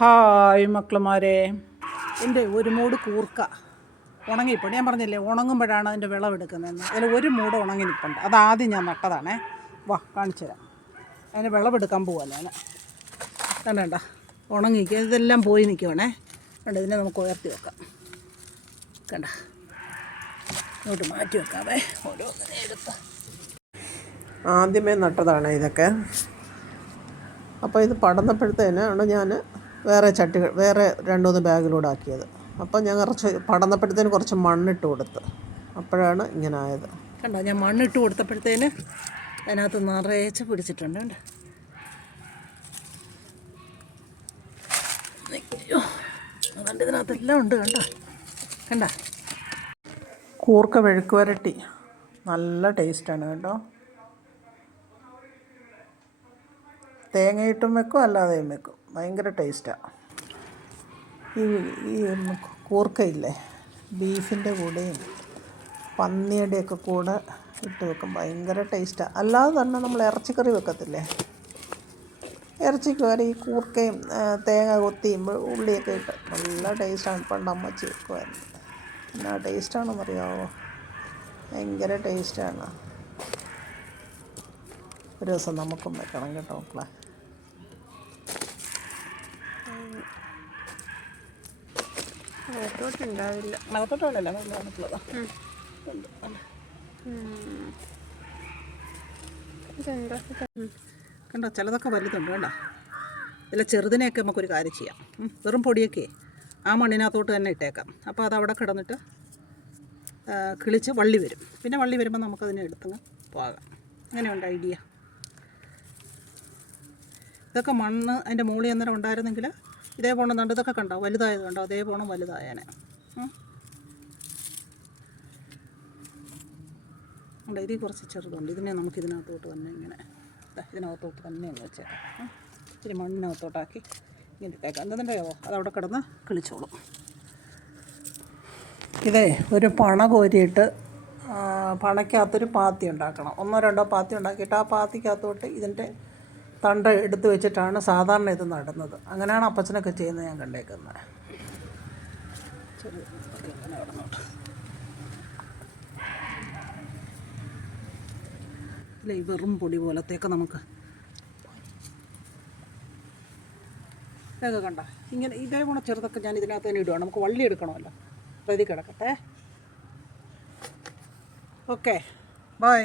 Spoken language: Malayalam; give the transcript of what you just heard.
ഹായ് മക്കളുമാരെ, എൻ്റെ ഒരു മൂട് കൂർക്ക ഉണങ്ങിപ്പോൾ. ഞാൻ പറഞ്ഞില്ലേ ഉണങ്ങുമ്പോഴാണ് അതിൻ്റെ വിളവെടുക്കുന്നതെന്ന്. അതിൽ ഒരു മൂട് ഉണങ്ങി നിൽപ്പുണ്ട്. അതാദ്യം ഞാൻ നട്ടതാണേ. വാ കാണിച്ചു തരാം. അതിന് വിളവെടുക്കാൻ പോവല്ല ഞാൻ. കണ്ട ഉണങ്ങിക്കുക, ഇതെല്ലാം പോയി നിൽക്കുവാണേ. കണ്ട, ഇതിനെ നമുക്ക് ഉയർത്തി വെക്കാം. കണ്ട, ഇങ്ങോട്ട് മാറ്റി വെക്കാവേ. ഓരോന്നിനെ എടുത്ത് ആദ്യമേ നട്ടതാണ് ഇതൊക്കെ. അപ്പോൾ ഇത് പടന്നപ്പോഴത്തേനാണ് ഞാൻ വേറെ ചട്ടികൾ വേറെ 2-3 ബാഗിലൂടെ ആക്കിയത്. അപ്പോൾ ഞാൻ പടന്നപ്പോഴത്തേന് കുറച്ച് മണ്ണിട്ട് കൊടുത്ത്. അപ്പോഴാണ് ഇങ്ങനെ ആയത്. കണ്ടോ, ഞാൻ മണ്ണിട്ട് കൊടുത്തപ്പോഴത്തേന് അതിനകത്ത് നിറയേച്ച് പിടിച്ചിട്ടുണ്ട്. കണ്ടോ, അയ്യോ, അതുകൊണ്ട് ഇതിനകത്തെല്ലാം ഉണ്ട്. കണ്ട കൂർക്ക മെഴുക്ക് വരട്ടി നല്ല ടേസ്റ്റാണ് കേട്ടോ. തേങ്ങയിട്ടും വെക്കും, അല്ലാതെയും വെക്കും. ഭയങ്കര ടേസ്റ്റാണ്. ഈ കൂർക്കയില്ലേ, ബീഫിൻ്റെ കൂടെയും പന്നിയുടെയൊക്കെ കൂടെ ഇട്ട് വെക്കും. ഭയങ്കര ടേസ്റ്റാണ്. അല്ലാതെ തന്നെ നമ്മൾ ഇറച്ചിക്കറി വെക്കത്തില്ലേ, ഇറച്ചിക്ക് വരെ ഈ കൂർക്കയും തേങ്ങ കൊത്തിയും ഉള്ളിയൊക്കെ ഇട്ട് നല്ല ടേസ്റ്റാണ്. പണ്ട് അമ്മച്ചി വെക്കുമായിരുന്നു. എന്നാ ടേസ്റ്റാണെന്നറിയാമോ, ഭയങ്കര ടേസ്റ്റാണ്. ഒരു ദിവസം നമുക്കും വെക്കണം കേട്ടോ മക്കളെ. ഉണ്ടാവില്ല, മകത്തോട്ടല്ല മക്കളതാ. കണ്ടോ, ചിലതൊക്കെ വലുതുണ്ട്. കണ്ടോ, ഇതിൽ ചെറുതിനെയൊക്കെ നമുക്കൊരു കാര്യം ചെയ്യാം. വെറും പൊടിയൊക്കെ ആ മണ്ണിനകത്തോട്ട് തന്നെ ഇട്ടേക്കാം. അപ്പോൾ അതവിടെ കിടന്നിട്ട് കിളിച്ച് വള്ളി വരും. പിന്നെ വള്ളി വരുമ്പോൾ നമുക്കതിനെ എടുത്തങ്ങ് പോകാം. അങ്ങനെയുണ്ട് ഐഡിയ. ഇതൊക്കെ മണ്ണ് അതിൻ്റെ മുകളിൽ അന്നേരം ഉണ്ടായിരുന്നെങ്കിൽ ഇതേ പോണം. കണ്ടോ, ഇതൊക്കെ കണ്ടോ വലുതായത് കണ്ടോ, അതേ പോണം വലുതായേനെ. ഉണ്ട്, ഇതിൽ കുറച്ച് ചെറുതുണ്ട്. ഇതിനെ നമുക്ക് ഇതിനകത്തോട്ട് തന്നെ ഇങ്ങനെ ഇതിനകത്തോട്ട് തന്നെ ഒന്ന് വെച്ചേക്കാം. ഇത്തിരി മണ്ണിനകത്തോട്ടാക്കി ഇങ്ങനെ ഇട്ടേക്കാം. എന്തെന്നറിയോ, അതവിടെ കിടന്ന് കിളിച്ചോളും. ഇതേ ഒരു പണ കോരിയിട്ട് പണയ്ക്കകത്തൊരു പാത്തി ഉണ്ടാക്കണം. 1-2 പാത്തി ഉണ്ടാക്കിയിട്ട് ആ പാത്തിക്കകത്തോട്ട് ഇതിൻ്റെ തണ്ട എടുത്ത് വെച്ചിട്ടാണ് സാധാരണ ഇത് നടുന്നത്. അങ്ങനെയാണ് അപ്പച്ചനൊക്കെ ചെയ്യുന്നത് ഞാൻ കണ്ടേക്കുന്നത്. ഇല്ല, ഈ വെറും പൊടി പോലത്തേക്ക് നമുക്ക് ഇതൊക്കെ കണ്ട ഇങ്ങനെ ഇതേ പോണ ചെറുതൊക്കെ ഞാൻ ഇതിനകത്ത് തന്നെ ഇടുവാണ്. നമുക്ക് വള്ളി എടുക്കണമല്ലോ. അപ്പോൾ ഇതിൽ കിടക്കട്ടെ. Okay, by.